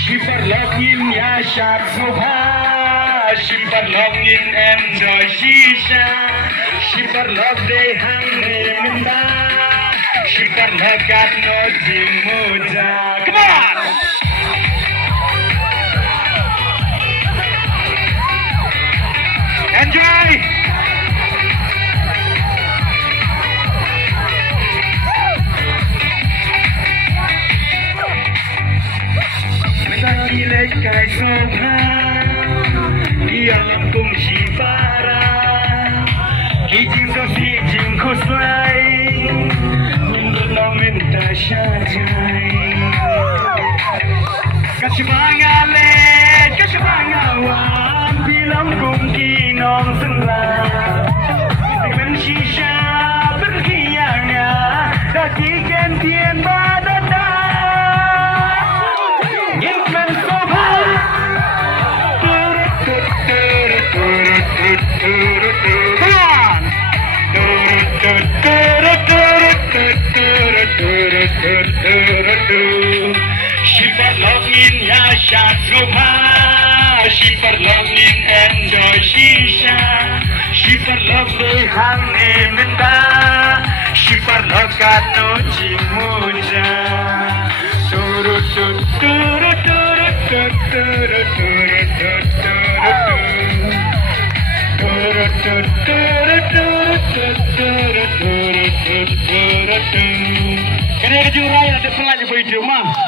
Shifarlogin ya Sharfubha, Shifarlogin enjoy shisha, Shifarlog de hangre minda, Shifarlog got no jimuja. Come on! Enjoy! Kai Sobha, yang tung Shivara, kijing so si jing kuslai, menurut minta syajai. Kasibangale, kasibangawan, bilang kung kinong senang, dengan shisha berkianya, dakikan tian badana. Shifarlogin ya Sharfubha, Shifarlogin enjoy shisha, Shifarlog de hangre minda, Shifarlog got no jimuja. Kena jurai ada pelanya boleh cuma.